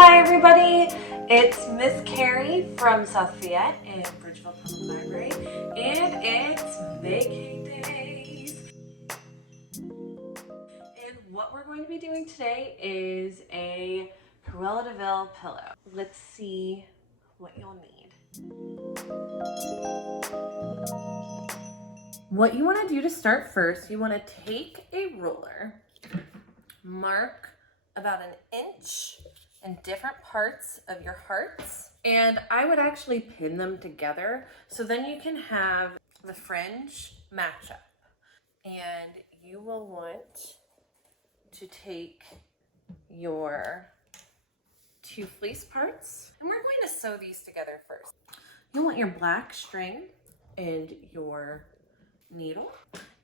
Hi everybody, it's Miss Carrie from South Fayette in Bridgeville Public Library, and it's vacay days. And what we're going to be doing today is a Keira D pillow. Let's see what you'll need. What you want to do to start first, you want to take a ruler, mark about an inch in different parts of your hearts, and I would actually pin them together so then you can have the fringe match up. And you will want to take your two fleece parts, and we're going to sew these together first. You want your black string and your needle.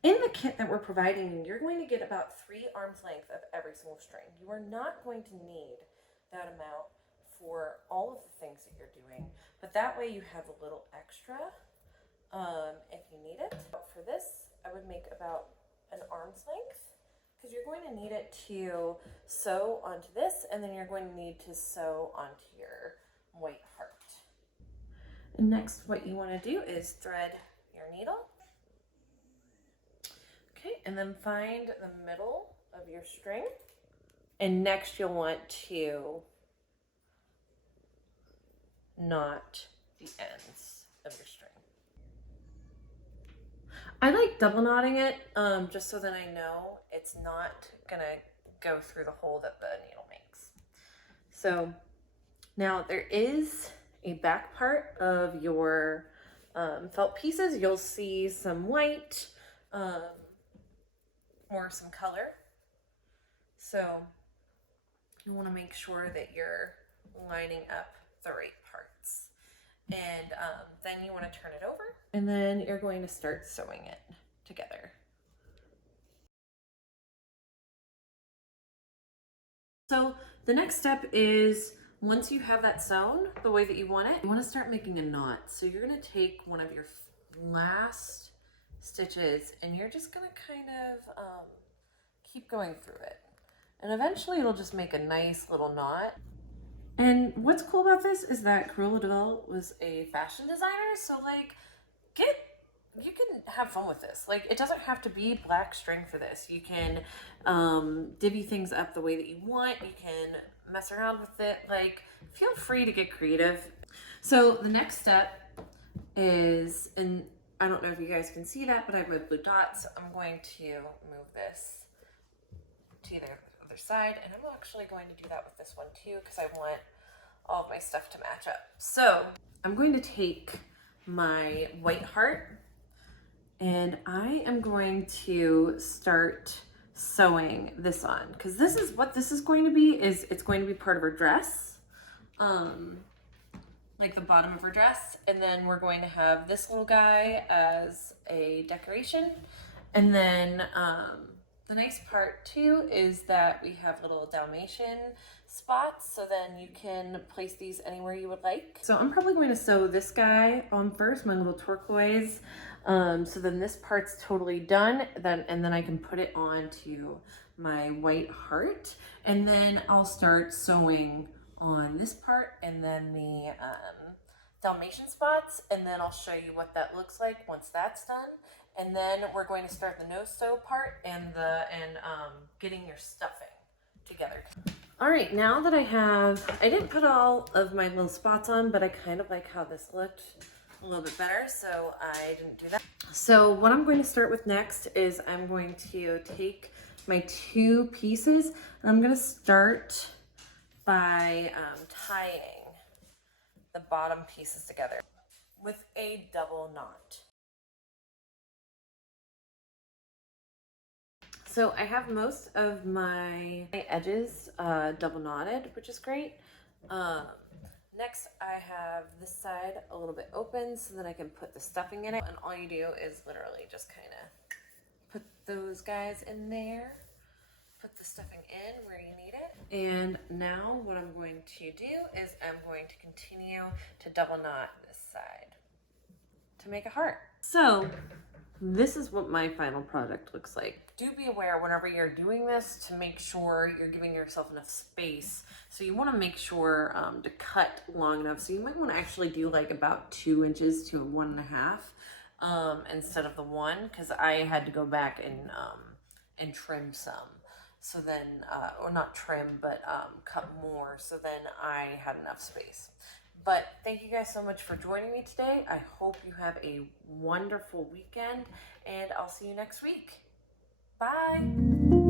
In the kit that we're providing, you're going to get about 3 arms length of every single string. You are not going to need that amount for all of the things that you're doing, but that way you have a little extra if you need it. For this, I would make about an arm's length, because you're going to need it to sew onto this, and then you're going to need to sew onto your white heart. And next, what you want to do is thread your needle. Okay, and then find the middle of your string. And next you'll want to knot the ends of your string. I like double knotting it just so that I know it's not gonna go through the hole that the needle makes. So now there is a back part of your felt pieces. You'll see some white or some color. So you want to make sure that you're lining up the right parts. And then you want to turn it over, and then you're going to start sewing it together. So the next step is, once you have that sewn the way that you want it, you want to start making a knot. So you're going to take one of your last stitches and you're just going to kind of keep going through it. And eventually it'll just make a nice little knot. And what's cool about this is that Keira D was a fashion designer, so like you can have fun with this. Like, it doesn't have to be black string for this. You can divvy things up the way that you want. You can mess around with it. Like, feel free to get creative. So the next step is, and I don't know if you guys can see that, but I have my blue dots. I'm going to move this to the other side, and I'm actually going to do that with this one too, because I want all of my stuff to match up. So I'm going to take my white heart and I am going to start sewing this on, because this is what this is going to be. It's going to be part of her dress, like the bottom of her dress, and then we're going to have this little guy as a decoration. And then the nice part too is that we have little Dalmatian spots, so then you can place these anywhere you would like. So I'm probably going to sew this guy on first, my little turquoise. So then this part's totally done, and then I can put it onto my white heart, and then I'll start sewing on this part and then the Dalmatian spots, and then I'll show you what that looks like once that's done. And then we're going to start the no sew part and getting your stuffing together. All right, now that I didn't put all of my little spots on, but I kind of like how this looked a little bit better, so I didn't do that. So what I'm going to start with next is I'm going to take my 2 pieces, and I'm going to start by tying the bottom pieces together with a double knot. So I have most of my edges double knotted, which is great. Next, I have this side a little bit open so that I can put the stuffing in it. And all you do is literally just kind of put those guys in there, put the stuffing in where you need it. And now what I'm going to do is I'm going to continue to double knot this side to make a heart. So this is what my final product looks like. Do be aware whenever you're doing this to make sure you're giving yourself enough space. So you want to make sure to cut long enough. So you might want to actually do like about 2 inches to 1.5 instead of the 1, because I had to go back and trim some. So then, or not trim, but cut more. So then I had enough space. But thank you guys so much for joining me today. I hope you have a wonderful weekend, and I'll see you next week. Bye.